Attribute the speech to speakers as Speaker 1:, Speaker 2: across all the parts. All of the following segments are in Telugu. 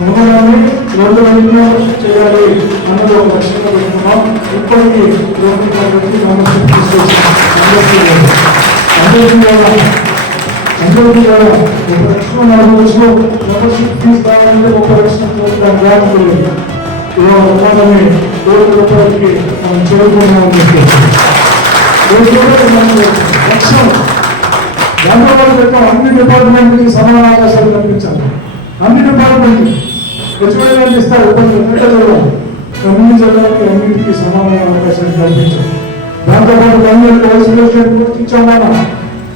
Speaker 1: ఉండగానే రెండు వినియోగం చేయాలి అన్నది ఒక లక్ష్యంగా పెట్టుకున్నాం ఇప్పటికీ అందరికీ కూడా ఒక లక్షణం నాలుగు మెంబర్షిప్ ఫీజు కావాలంటే ఒక లక్షణం చూడడం గ్రామకులు కోటి రూపాయలకి మనం చేరుకున్నామని చెప్పేసి. మనకు లక్ష్యం దాంట్లో అన్ని డిపార్ట్మెంట్కి సమాన అవకాశాలు కల్పించాలి అన్ని డిపార్ట్మెంట్ హెచ్ఓడి ఇస్తారు. ఇబ్బంది అన్నింటికి సమానమైన అవకాశాలు కల్పించాం దాంతోపాటు గవర్నమెంట్ వైస్ గుర్తించాం మనం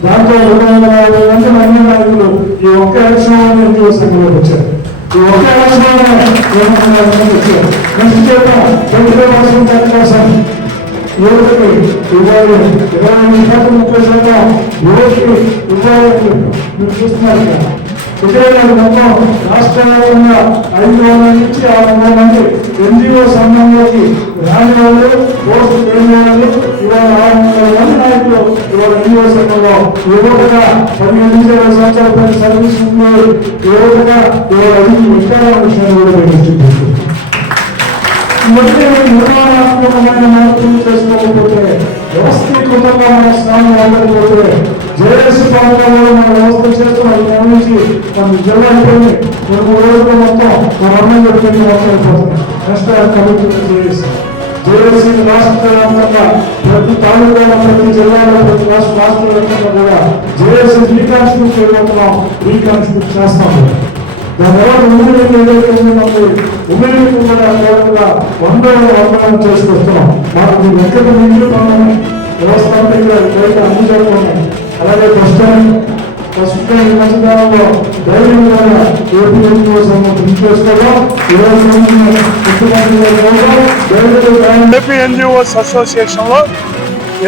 Speaker 1: దాంతో రెండు వందల యాభై మంది అన్ని నాయకులు ఈ ఒక్క ఎలక్షన్ ఎన్నికల సంఘంలోకి వచ్చారు. ఈ ఒక్క ఎలక్షన్ రెండు వచ్చారు. నెక్స్ట్ చేద్దాం ట్వంటీ ఫైవ్ యువతకి ఇరవై ఇరవై శాతం ముప్పై శాతం యువతకి ఇరవై మీరు చూస్తున్నారు కదా. విజయనగరం మొత్తం రాష్ట్ర వ్యాప్తంగా ఐదు వందల నుంచి ఆరు వందల మంది ఎన్జిఓ సంఘంలోకి రాని వాళ్ళు పోస్ట్ లేని వాళ్ళు ఇవాళ ఆరు వందల మంది నాయకులు ఇవాళ ఎన్జిఓ సంఘంలో. యువతగా పదిహేను నుంచి ఇరవై సంవత్సరాల పైన సర్వీస్ ఉంది యువతగా ఇవాళ అది విషయాల విషయాన్ని కూడా పెట్టించుకుంటుంది ఇవన్నీ నిర్మాణాత్మకమైన మార్పులు చేసుకోకపోతే వ్యవస్థీకృతంగా మన స్థానం అందకపోతే జేఎస్ ప్రాంతాల్లో మన వ్యవస్థ చేస్తున్న మన జిల్లా అయిపోయింది రెండు మూడు రోజులు మొత్తం మన అన్నం చెప్పింది మొత్తం అయిపోతుంది నెక్స్ట్ కమిటీ జేఏసీ జేఎస్సీ రాష్ట్ర వ్యాప్తంగా ప్రతి తాలూకాలో ప్రతి జిల్లాలో ప్రతి రాష్ట్ర రాష్ట్ర వ్యాప్తంగా కూడా జేఏసీ రీకాన్స్టిట్యూట్ చేయబోతున్నాం రీకాన్స్టిట్యూట్ చేస్తాం కూడా. దాని తర్వాత ఉమ్మడికి ఏదైతే ఉందో మనకి ఉమ్మడికి కూడా కేవలంగా వంద వందనం చేసుకొస్తున్నాం మాకు మీరు ఎక్కడ మిగిలి పనులని వ్యవస్థాపకంగా బయట అన్ని చోట్ల అలాగే బస్ స్టాండ్ బస్ స్టాండ్ మధ్యకాలంలో ద్వారా ఏపీ కోసం కృషి ఇరవై
Speaker 2: ఏపీ ఎన్జిఓస్ అసోసియేషన్లో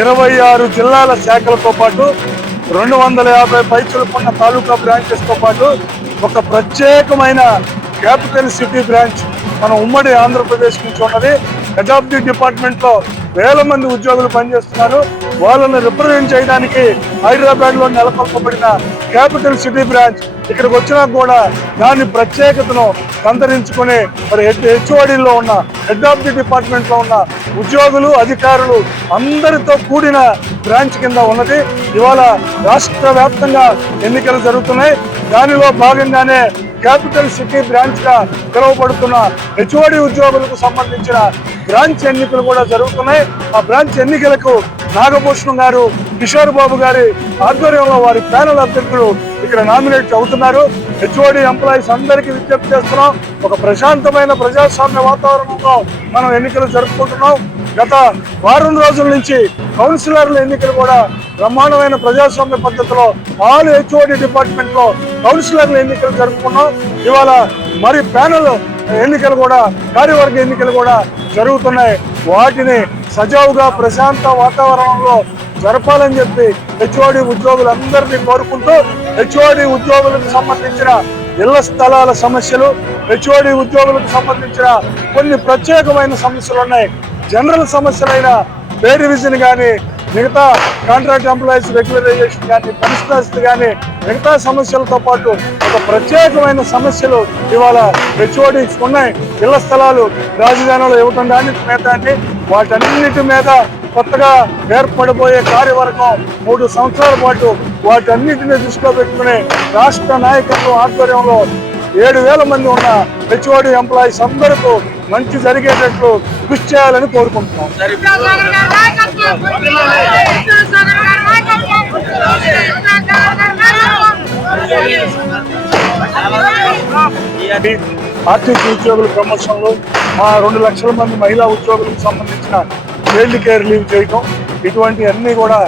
Speaker 2: ఇరవై ఆరు జిల్లాల శాఖలతో పాటు రెండు వందల యాభై పైచులకున్న తాలూకా బ్రాంచెస్తో పాటు ఒక ప్రత్యేకమైన క్యాపిటల్ సిటీ బ్రాంచ్ మన ఉమ్మడి ఆంధ్రప్రదేశ్ నుంచి ఉన్నది. హెడ్ ఆఫ్ ది డిపార్ట్మెంట్లో వేల మంది ఉద్యోగులు పనిచేస్తున్నారు. వాళ్ళని రిప్రజెంట్ చేయడానికి హైదరాబాద్లో నెలకొల్పబడిన క్యాపిటల్ సిటీ బ్రాంచ్ ఇక్కడికి వచ్చినా కూడా దాని ప్రత్యేకతను సంతరించుకుని మరి హెచ్ఓడిలో ఉన్న హెడ్ ఆఫ్ ది డిపార్ట్మెంట్లో ఉన్న ఉద్యోగులు అధికారులు అందరితో కూడిన బ్రాంచ్ కింద ఉన్నది. ఇవాళ రాష్ట్ర వ్యాప్తంగా ఎన్నికలు జరుగుతున్నాయి. దానిలో భాగంగానే క్యాపిటల్ సిటీ బ్రాంచ్గా పిలువబడుతున్న హెచ్ఓడి ఉద్యోగులకు సంబంధించిన బ్రాంచ్ ఎన్నికలు కూడా జరుగుతున్నాయి. ఆ బ్రాంచ్ ఎన్నికలకు నాగభూషణం గారు కిషోర్ బాబు గారి ఆధ్వర్యంలో వారి ప్యానల్ అభ్యర్థులు ఇక్కడ నామినేట్ అవుతున్నారు. హెచ్ఓడి ఎంప్లాయీస్ అందరికీ విజ్ఞప్తి చేస్తున్నాం. ఒక ప్రశాంతమైన ప్రజాస్వామ్య వాతావరణంలో మనం ఎన్నికలు జరుపుకుంటున్నాం. గత వారం రోజుల నుంచి కౌన్సిలర్ల ఎన్నికలు కూడా బ్రహ్మాండమైన ప్రజాస్వామ్య పద్ధతిలో ఆల్ హెచ్ఓడి డిపార్ట్మెంట్లో కౌన్సిలర్ల ఎన్నికలు జరుపుకున్నాం. ఇవాళ మరి ప్యానల్ ఎన్నికలు కూడా కార్యవర్గ ఎన్నికలు కూడా జరుగుతున్నాయి. వాటిని సజావుగా ప్రశాంత వాతావరణంలో జరపాలని చెప్పి హెచ్ఓడి ఉద్యోగులందరినీ కోరుకుంటూ హెచ్ఓడి ఉద్యోగులకు సంబంధించిన ఇళ్ళ స్థలాల సమస్యలు హెచ్ఓడి ఉద్యోగులకు సంబంధించిన కొన్ని ప్రత్యేకమైన సమస్యలు ఉన్నాయి. జనరల్ సమస్యలైన పే రివిజన్ కానీ మిగతా కాంట్రాక్ట్ ఎంప్లాయీస్ రెగ్యులరైజేషన్ కానీ పెన్షనర్స్ కానీ మిగతా సమస్యలతో పాటు ఒక ప్రత్యేకమైన సమస్యలు ఇవాళ హెచ్ఓడిస్ ఉన్నాయి. ఇళ్ళ స్థలాలు రాజధానిలో ఇవ్వటం కానీ మిగతా వాటన్నిటి మీద కొత్తగా ఏర్పడబోయే కార్యవర్గం మూడు సంవత్సరాల పాటు వాటన్నిటిని దృష్టిలో పెట్టుకుని రాష్ట్ర నాయకత్వం ఆధ్వర్యంలో ఏడు వేల మంది ఉన్న హెచ్ఓడి ఎంప్లాయీస్ అందరికీ మంచి జరిగేటట్లు కృషి చేయాలని కోరుకుంటున్నాం. ఆర్టీసీ ఉద్యోగుల ప్రమోషన్లు మా రెండు లక్షల మంది మహిళా ఉద్యోగులకు సంబంధించిన చైల్డ్ కేర్ లీవ్ చేయటం ఇటువంటి అన్నీ కూడా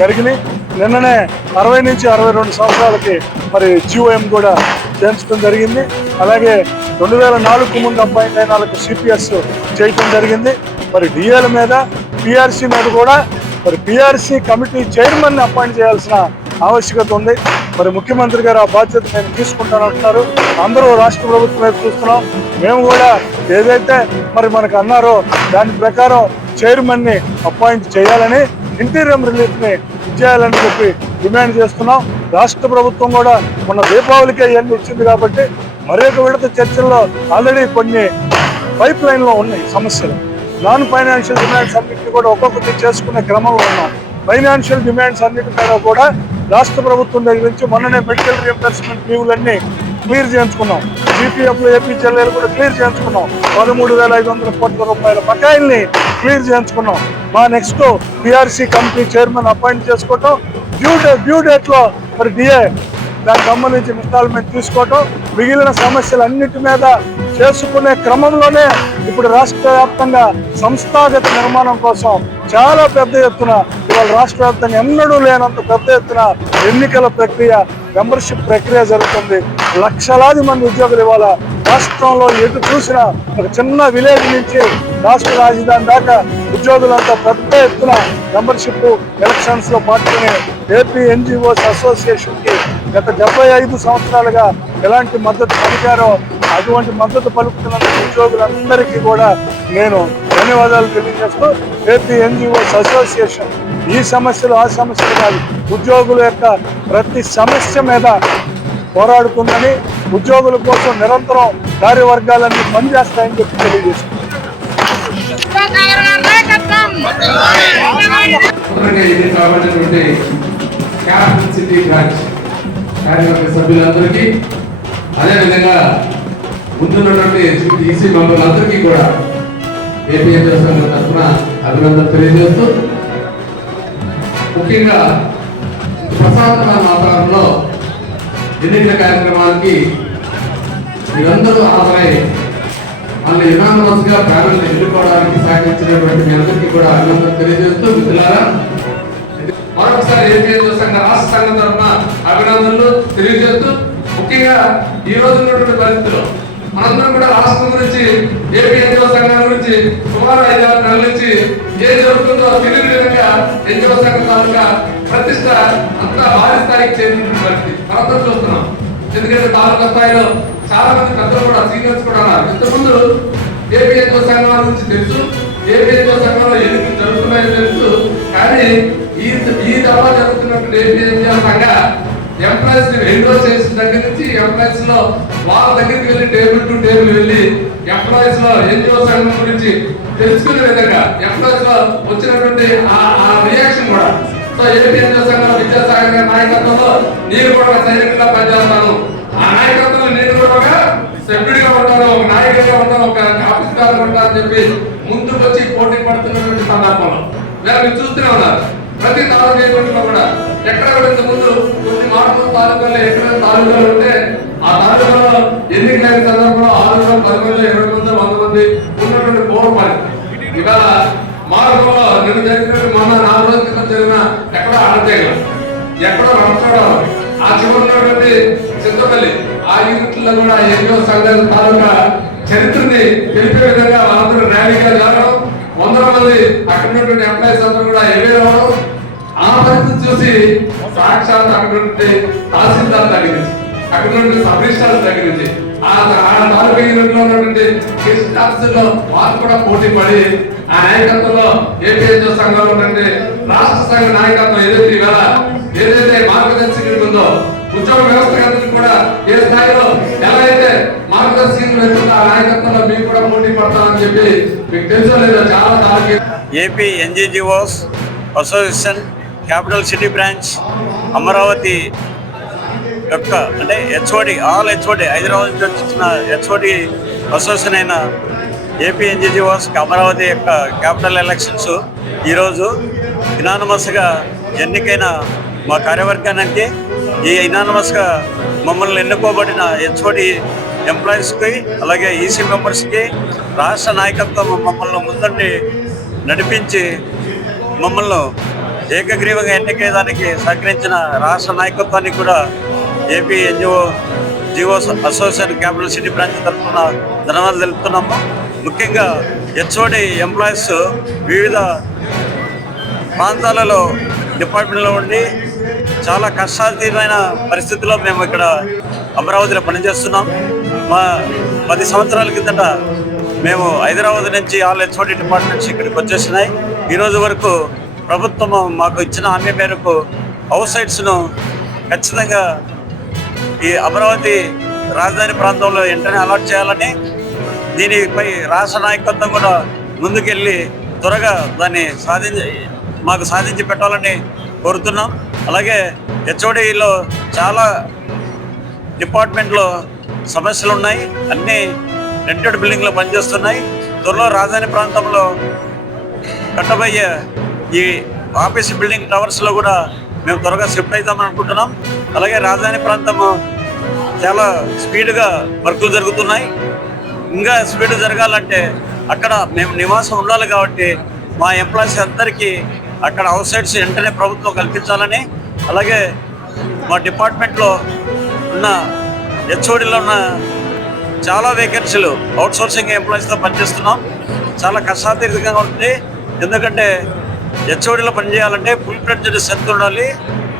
Speaker 2: జరిగినాయి. నిన్ననే అరవై నుంచి అరవై రెండు సంవత్సరాలకి మరి జిఓఎం కూడా చేర్చడం జరిగింది. అలాగే రెండు వేల నాలుగు ముందు అపాయింట్ అయిన సిపిఎస్ చేయటం జరిగింది. మరి డిఏల మీద పిఆర్సీ మీద కూడా మరి పిఆర్సీ కమిటీ చైర్మన్ అపాయింట్ చేయాల్సిన ఆవశ్యకత ఉంది. మరి ముఖ్యమంత్రి గారు ఆ బాధ్యత నేను తీసుకుంటానంటున్నారు. అందరూ రాష్ట్ర ప్రభుత్వం వైపు చూస్తున్నాం. మేము కూడా ఏదైతే మరి మనకు అన్నారో దాని ప్రకారం చైర్మన్ని అపాయింట్ చేయాలని ఇంటీరియం రిలీఫ్ని ఇచ్చేయాలని చెప్పి డిమాండ్ చేస్తున్నాం. రాష్ట్ర ప్రభుత్వం కూడా మొన్న దీపావళికి ఇవన్నీ ఇచ్చింది కాబట్టి మరి ఒక విడత చర్చల్లో ఆల్రెడీ కొన్ని పైప్ లైన్లో ఉన్నాయి సమస్యలు. నాన్ ఫైనాన్షియల్ డిమాండ్స్ అన్నింటినీ కూడా ఒక్కొక్కటి చేసుకునే క్రమంలో ఉన్నాం. ఫైనాన్షియల్ డిమాండ్స్ అన్నిటి మీద కూడా రాష్ట్ర ప్రభుత్వం దగ్గర నుంచి మొన్ననే మెడికల్ రియంబర్స్మెంట్ లీవులన్నీ క్లియర్ చేయించుకున్నాం. బీపీఎఫ్ ఏపీ చెల్లెలు కూడా క్లియర్ చేయించుకున్నాం. పదమూడు వేల ఐదు వందల కోట్ల రూపాయల బకాయిల్ని క్లియర్ చేయించుకున్నాం. మా next PRC company chairman appoint చేసుకోవటం డ్యూ డేట్ డ్యూ డేట్లో మరి డిఏ దానికి సంబంధించి ఇన్స్టాల్మెంట్ తీసుకోవటం మిగిలిన సమస్యలన్నిటి మీద చేసుకునే క్రమంలోనే ఇప్పుడు రాష్ట్ర వ్యాప్తంగా సంస్థాగత నిర్మాణం కోసం చాలా పెద్ద ఎత్తున ఇవాళ రాష్ట్ర వ్యాప్తంగా ఎన్నడూ లేనంత పెద్ద ఎత్తున ఎన్నికల ప్రక్రియ మెంబర్షిప్ ప్రక్రియ జరుగుతుంది. లక్షలాది మంది ఉద్యోగులు ఇవాళ రాష్ట్రంలో ఎటు చూసినా ఒక చిన్న విలేజ్ నుంచి రాష్ట్ర రాజధాని దాకా ఉద్యోగులంతా పెద్ద ఎత్తున మెంబర్షిప్ ఎలక్షన్స్లో పాల్గొని ఏపీ ఎన్జిఓస్ అసోసియేషన్కి గత డెబ్బై ఐదు సంవత్సరాలుగా ఎలాంటి మద్దతు పలికారో అటువంటి మద్దతు పలుకుతున్న ఉద్యోగులందరికీ కూడా నేను ధన్యవాదాలు తెలియజేస్తూ ప్రతి ఎన్జిఓస్ అసోసియేషన్ ఈ సమస్యలు ఆ సమస్యలు కాదు ఉద్యోగుల యొక్క ప్రతి సమస్య మీద పోరాడుతుందని ఉద్యోగుల కోసం నిరంతరం కార్యవర్గాలన్నీ పనిచేస్తాయని చెప్పి తెలియజేస్తున్నాను.
Speaker 3: కార్యవర్గ సభ్యులందరికీ అదేవిధంగా ముందున్నటువంటి ఈసీ మెంబర్లందరికీ కూడా ఏపీ సంఘం తరఫున అభినందనలు తెలియజేస్తూ ముఖ్యంగా ప్రశాంతమైన వాతావరణంలో ఎన్నికల కార్యక్రమానికి మీరందరూ హాజరై మళ్ళీ యునానమస్గా ప్యానల్ ఎన్నుకోవడానికి సహకరించినటువంటి మీ అందరికీ కూడా అభినందనలు తెలియజేస్తూ మిత్రులారా మరొకసారి ఏపీ సంఘ రాష్ట్ర సంఘం తరఫున అభినందనలు తెలియజేస్తూ ముఖ్యంగా ఈ రోజు ఉన్నటువంటి పరిస్థితుల్లో మనందరం కూడా రాష్ట్రం గురించి ఏపీ ఎన్జిఓ సంఘం గురించి సుమారు ఐదు ఆరు నెలల నుంచి ఏం జరుగుతుందో తెలియని విధంగా ఎన్జిఓ సంఘం తాలూకా ప్రతిష్ట అంత భారీ స్థాయికి చేరినటువంటి మనందరం చూస్తున్నాం. ఎందుకంటే తాలూకా స్థాయిలో చాలా మంది పెద్దలు కూడా సీనియర్స్ కూడా ఉన్నారు. ఇంతకుముందు ఏపీ ఎన్జిఓ సంఘాల గురించి తెలుసు ఏపీ ఎన్జిఓ సంఘంలో ఎందుకు జరుగుతున్నాయో తెలుసు కానీ ఈ ఈ దఫా జరుగుతున్నటువంటి ఏపీ ఎన్జిఓ సంఘ ఎంప్లాయీస్ని ఎన్రోల్ చేసిన దగ్గర నుంచి ఎంప్లాయీస్లో వాళ్ళ దగ్గరికి వెళ్ళి టేబుల్ టు టేబుల్ వెళ్ళి ఎంప్లాయీస్లో ఎన్జిఓ సంఘం గురించి తెలుసుకునే విధంగా ఎంప్లాయీస్లో వచ్చినటువంటి ఆ- ఆ రియాక్షన్ కూడా. సో ఏపీ ఎన్జిఓ సంఘం విద్యాసాగర్ గారి నాయకత్వంలో నేను కూడా ఒక సైనికుడిగా పనిచేస్తాను. ఆ నాయకత్వంలో నేను కూడా ఒక సభ్యుడిగా ఉంటాను ఒక నాయకుడిగా ఉంటాను ఒక ఆఫీసర్గా ఉంటాను అని చెప్పి ముందుకు వచ్చి పోటీ పడుతున్నటువంటి సందర్భంలో. వేరే మీరు చూస్తూనే ఉన్నారు. ప్రతి తాలూకా ఏర్పాటులో కూడా ఎక్కడ కూడా ఇంత ముందు కొన్ని మార్పులు తాలూకాలు ఎక్కడ తాలూకాలు ఉంటే ఆ తాలూకాలో ఎన్నికలైన సందర్భంలో ఆరు వందల పది ఇరవై మంది వంద మంది ఉన్నటువంటి పౌరపాలి ఇవాళ మార్గంలో నిన్న జరిగినటువంటి మొన్న నాలుగు రోజుల క్రితం జరిగిన ఎక్కడ అడతేగల ఎక్కడో రంపడం ఆ చివరి ఉన్నటువంటి చింతపల్లి ఆ యూనిట్లో కూడా ఎన్నో సంఘాల తాలూకా చరిత్రని తెలిపే విధంగా వాళ్ళందరూ ర్యాలీగా జరగడం వందల మంది అక్కడ ఉన్నటువంటి ఎంప్లాయీస్ అందరూ కూడా ఎవేర్ రావడం ఆ పరిస్థితి చూసి సాక్షాత్ అక్కడ ఉంటే తహసీల్దార్ దగ్గర నుంచి అక్కడ నుండి సబ్రిస్టార్ రిజిస్ట్రార్ దగ్గర నుంచి ఆ తాలూకా యూనిట్లో ఉన్నటువంటి గెస్ట్ వాళ్ళు కూడా పోటీ పడి ఆ నాయకత్వంలో ఏపీ సంఘంలో ఉన్నటువంటి రాష్ట్ర సంఘ నాయకత్వం ఏదైతే ఇవాళ ఏదైతే మార్గదర్శకం ఉందో ఉద్యోగ వ్యవస్థ కూడా ఏ స్థాయిలో ఎలా అయితే మార్గదర్శకులు వెళ్తుందో ఆ నాయకత్వంలో మీకు కూడా పోటీ పడతామని చెప్పి మీకు తెలుసో లేదా చాలా తాలూకా
Speaker 4: AP NGGOs association capital city branch Amaravati యొక్క అంటే హెచ్ఓడి ఆల్ హెచ్ఓడి హైదరాబాద్ నుంచి వచ్చిన హెచ్ఓడి అసోసియేషన్ అయిన ఏపీ అమరావతి యొక్క క్యాపిటల్ ఎలక్షన్స్. ఈరోజు ఇనానమస్గా ఎన్నికైన మా కార్యవర్గానికి ఈ ఇనానమస్గా మమ్మల్ని ఎన్నుకోబడిన హెచ్ఓడి ఎంప్లాయీస్కి అలాగే ఈసీ మెంబర్స్కి రాష్ట్ర నాయకత్వం మమ్మల్ని ముందండి నడిపించి మమ్మల్ని ఏకగ్రీవంగా ఎన్నికేదానికి సహకరించిన రాష్ట్ర నాయకత్వానికి కూడా AP NGO GO association capital city branch తరఫున ధన్యవాదాలు తెలుపుతున్నాము. ముఖ్యంగా హెచ్ఓడి ఎంప్లాయీస్ వివిధ ప్రాంతాలలో డిపార్ట్మెంట్లో ఉండి చాలా కష్టాతీతమైన పరిస్థితుల్లో మేము ఇక్కడ అమరావతిలో పనిచేస్తున్నాం. మా పది సంవత్సరాల కిందట మేము హైదరాబాద్ నుంచి ఆల్ హెచ్ఓడి డిపార్ట్మెంట్స్ ఇక్కడికి వచ్చేసినాయి. ఈరోజు వరకు ప్రభుత్వం మాకు ఇచ్చిన హామీ మేరకు హౌస్ సైట్స్ను ఖచ్చితంగా ఈ అమరావతి రాజధాని ప్రాంతంలో వెంటనే అలాట్ చేయాలని దీనిపై రాష్ట్ర నాయకత్వం కూడా ముందుకెళ్ళి త్వరగా దాన్ని సాధించి మాకు సాధించి పెట్టాలని కోరుతున్నాం. అలాగే హెచ్ఓడిలో చాలా డిపార్ట్మెంట్లో సమస్యలు ఉన్నాయి. అన్ని రెంటెడ్ బిల్డింగ్లు పనిచేస్తున్నాయి. త్వరలో రాజధాని ప్రాంతంలో కట్టబోయే ఈ ఆఫీస్ బిల్డింగ్ టవర్స్లో కూడా మేము త్వరగా షిఫ్ట్ అవుతామని అనుకుంటున్నాం. అలాగే రాజధాని ప్రాంతము చాలా స్పీడ్గా వర్కులు జరుగుతున్నాయి. ఇంకా స్పీడ్ జరగాలంటే అక్కడ మేము నివాసం ఉండాలి కాబట్టి మా ఎంప్లాయీస్ అందరికీ అక్కడ అవుట్ సైడ్స్ వెంటనే ప్రభుత్వం కల్పించాలని అలాగే మా డిపార్ట్మెంట్లో ఉన్న హెచ్ఓడిలో ఉన్న చాలా వేకెన్సీలు అవుట్ సోర్సింగ్ ఎంప్లాయీస్తో పనిచేస్తున్నాం. చాలా కష్టాతీతంగా ఉంటుంది ఎందుకంటే హెచ్ఓడిలో పనిచేయాలంటే ఫుల్ ఫ్లెడ్జ్డ్ స్ట్రెంత్ ఉండాలి.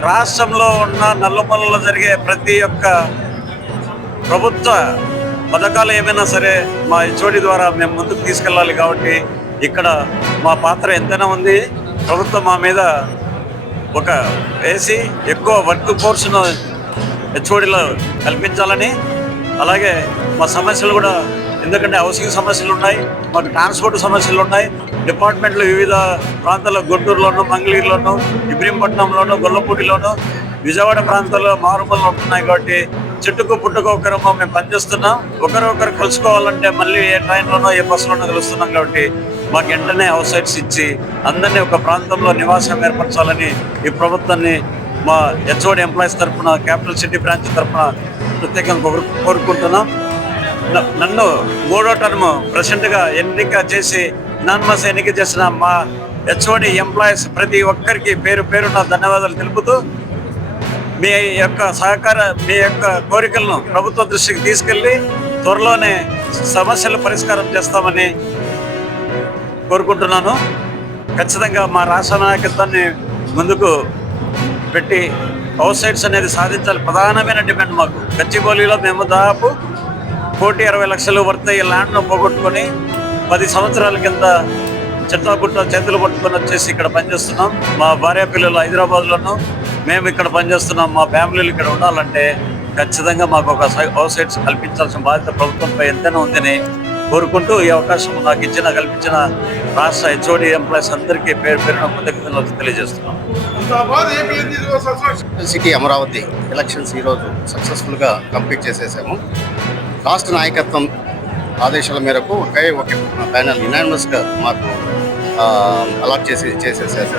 Speaker 4: రాష్ట్రంలో ఉన్న నల్లమల్లలో జరిగే ప్రతి ఒక్క ప్రభుత్వ పథకాలు ఏమైనా సరే మా హెచ్ఓడి ద్వారా మేము ముందుకు తీసుకెళ్ళాలి కాబట్టి ఇక్కడ మా పాత్ర ఎంతైనా ఉంది. ప్రభుత్వం మా మీద ఒక వేసి ఎక్కువ వర్క్ ఫోర్స్ను హెచ్ఓడిలో కల్పించాలని. అలాగే మా సమస్యలు కూడా ఎందుకంటే హౌసింగ్ సమస్యలు ఉన్నాయి మాకు ట్రాన్స్పోర్ట్ సమస్యలు ఉన్నాయి. డిపార్ట్మెంట్లు వివిధ ప్రాంతాల్లో గుంటూరులోను మంగళగిరిలోను ఇబ్రహీంపట్నంలోను గొల్లపూడిలోను విజయవాడ ప్రాంతాల్లో మారుమూలలు ఉంటున్నాయి కాబట్టి చెట్టుకు పుట్టుకు ఒకరమ్మ మేము పనిచేస్తున్నాం. ఒకరొకరు కలుసుకోవాలంటే మళ్ళీ ఏ ట్రైన్లోనో ఏ బస్సులోనో కలుస్తున్నాం కాబట్టి మాకు వెంటనే హౌస్ సైట్స్ ఇచ్చి అందరినీ ఒక ప్రాంతంలో నివాసం ఏర్పరచాలని ఈ ప్రభుత్వాన్ని మా హెచ్ఓడి ఎంప్లాయీస్ తరఫున క్యాపిటల్ సిటీ బ్రాంచ్ తరఫున ప్రత్యేకంగా కోరు- కోరుకుంటున్నాం. న- నన్ను మూడో టర్మ్ ప్రెసిడెంట్గా ఎన్నిక చేసి నాన్మస్ ఎన్నిక చేసిన మా హెచ్ఓడి ఎంప్లాయీస్ ప్రతి ఒక్కరికి పేరు పేరున ధన్యవాదాలు తెలుపుతూ మీ యొక్క సహకార మీ యొక్క కోరికలను ప్రభుత్వ దృష్టికి తీసుకెళ్ళి త్వరలోనే సమస్యలు పరిష్కారం చేస్తామని కోరుకుంటున్నాను. ఖచ్చితంగా మా రాష్ట్ర నాయకత్వాన్ని ముందుకు పెట్టి హౌస్ అనేది సాధించాలి. ప్రధానమైన డిమాండ్ మాకు. గచ్చిబౌలిలో మేము దాదాపు కోటి అరవై లక్షలు వర్త్ అయ్యే ల్యాండ్ను పోగొట్టుకొని పది సంవత్సరాల కింద చెట్టాపుట్ట చేతులు పట్టుకొని వచ్చేసి ఇక్కడ పనిచేస్తున్నాం. మా భార్య పిల్లలు హైదరాబాద్లోను మేము ఇక్కడ పనిచేస్తున్నాం. మా ఫ్యామిలీలు ఇక్కడ ఉండాలంటే ఖచ్చితంగా మాకు ఒక హౌస్ సైట్స్ కల్పించాల్సిన బాధ్యత ప్రభుత్వంపై ఎంతైనా ఉందని కోరుకుంటూ ఈ అవకాశం నాకు ఇచ్చిన కల్పించిన రాష్ట్ర హెచ్ఓడి ఎంప్లాయీస్ అందరికీ పేరు పేరున కృతజ్ఞతలు తెలియజేస్తున్నాం.
Speaker 5: సిటీ అమరావతి ఎలక్షన్స్ ఈరోజు సక్సెస్ఫుల్గా కంప్లీట్ చేసేసాము. రాష్ట్ర నాయకత్వం ఆదేశాల మేరకు ఒకే ఒక ప్యానల్ యునానిమస్గా మాకు అలాట్ చేసి చేసేసారు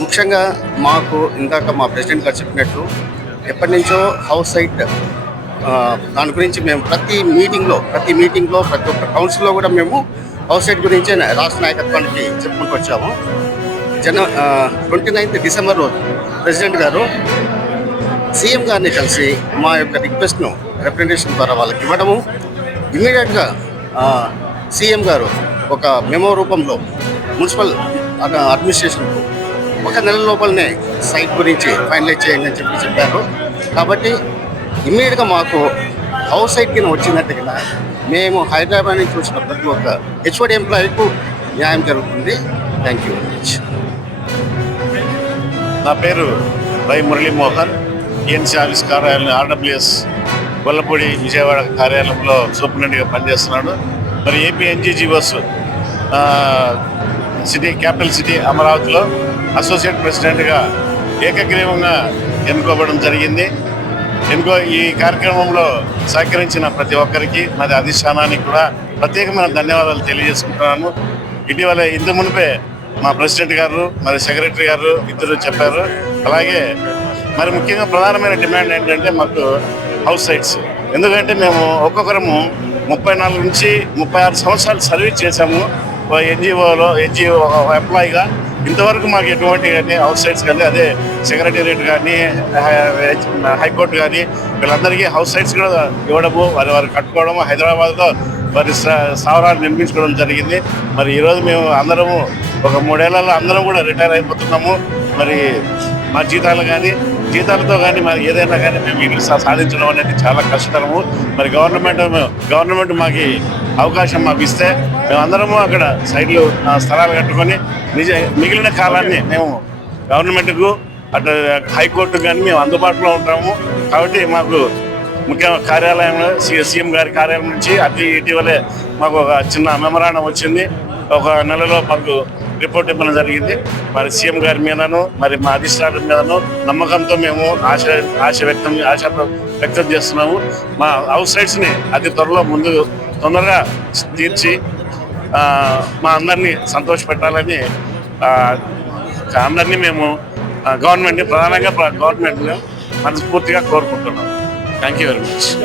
Speaker 5: ముఖ్యంగా మాకు ఇందాక మా ప్రెసిడెంట్ గారు చెప్పినట్టు ఎప్పటి నుంచో హౌస్ సైట్ దాని గురించి మేము ప్రతి మీటింగ్లో ప్రతి మీటింగ్లో ప్రతి ఒక్క కౌన్సిల్లో కూడా మేము హౌస్ సైట్ గురించి రాష్ట్ర నాయకత్వానికి చెప్పుకుంటూ వచ్చాము. జన ట్వంటీ నైన్త్ డిసెంబర్ రోజు ప్రెసిడెంట్ గారు సీఎం గారిని కలిసి మా యొక్క రిక్వెస్ట్ను రిప్రజెంటేషన్ ద్వారా వాళ్ళకి ఇవ్వడము ఇమీడియట్గా సీఎం గారు ఒక మెమో రూపంలో మున్సిపల్ అడ్- అడ్మినిస్ట్రేషన్కు ఒక నెల లోపలనే సైట్ గురించి ఫైనలైజ్ చేయండి అని చెప్పి చెప్పారు. కాబట్టి ఇమ్మీడియట్గా మాకు హౌస్ సైట్ కింద వచ్చినట్టు మేము హైదరాబాద్ నుంచి వచ్చిన ప్రతి ఒక్క హెచ్ఓడి ఎంప్లాయీకు న్యాయం జరుగుతుంది. Thank you very much.
Speaker 6: నా పేరు వై మురళీమోహన్ ఈఎన్సీ ఆఫీస్ కార్యాలయం ఆర్డబ్ల్యూఎస్ గొల్లపూడి విజయవాడ కార్యాలయంలో సూపరింటెండెంట్గా పనిచేస్తున్నాడు. మరి AP NGGOs city capital city అమరావతిలో అసోసియేట్ ప్రెసిడెంట్గా ఏకగ్రీవంగా ఎన్నుకోవడం జరిగింది. ఎన్నుకో ఈ కార్యక్రమంలో సహకరించిన ప్రతి ఒక్కరికి మరి అధిష్టానానికి కూడా ప్రత్యేకమైన ధన్యవాదాలు తెలియజేసుకుంటున్నాను. ఇటీవల ఇందు మునిపే మా ప్రెసిడెంట్ గారు మరి సెక్రటరీ గారు ఇద్దరు చెప్పారు. అలాగే మరి ముఖ్యంగా ప్రధానమైన డిమాండ్ ఏంటంటే మాకు హౌస్ సైట్స్. ఎందుకంటే మేము ఒక్కొక్కరము ముప్పై నాలుగు నుంచి ముప్పై ఆరు సంవత్సరాలు సర్వీస్ చేశాము ఎన్జిఓలో ఎన్జిఓ ఎంప్లాయీగా. ఇంతవరకు మాకు ఎటువంటి కానీ హౌస్ సైట్స్ కానీ అదే సెక్రటేరియట్ కానీ హైకోర్టు కానీ వీళ్ళందరికీ హౌస్ సైట్స్ కూడా ఇవ్వడము వారి వారు కట్టుకోవడము హైదరాబాద్లో వారి స్థావరాలు నిర్మించుకోవడం జరిగింది. మరి ఈరోజు మేము అందరము ఒక మూడేళ్ళలో అందరం కూడా రిటైర్ అయిపోతున్నాము. మరి మా జీతాలు కానీ జీతాలతో కానీ మరి ఏదైనా కానీ మేము సా- సాధించడం అనేది చాలా కష్టతరము. మరి గవర్నమెంట్ గవర్నమెంట్ మాకు అవకాశం మాకు ఇస్తే మేమందరము అక్కడ సైడ్లు స్థలాలు కట్టుకొని నిజ మిగిలిన కాలాన్ని మేము గవర్నమెంట్కు అటు హైకోర్టు కానీ మేము అందుబాటులో ఉంటాము. కాబట్టి మాకు ముఖ్య కార్యాలయంలో సీఎం గారి కార్యాలయం నుంచి అతి ఇటీవలే మాకు ఒక చిన్న మెమరాండం వచ్చింది. ఒక నెలలో మాకు రిపోర్ట్ ఇవ్వడం జరిగింది. మరి సీఎం గారి మీదను మరి మా అధిష్టానం మీదను నమ్మకంతో మేము ఆశ ఆశ వ్యక్తం ఆశ వ్యక్తం చేస్తున్నాము. మా హౌస్ రైట్స్ని అతి త్వరలో ముందు తొందరగా తీర్చి మా అందరినీ సంతోషపెట్టాలని ఆ, అందరినీ మేము గవర్నమెంట్ని ప్రధానంగా గవర్నమెంట్ మనస్ఫూర్తిగా కోరుకుంటున్నాం. Thank you very much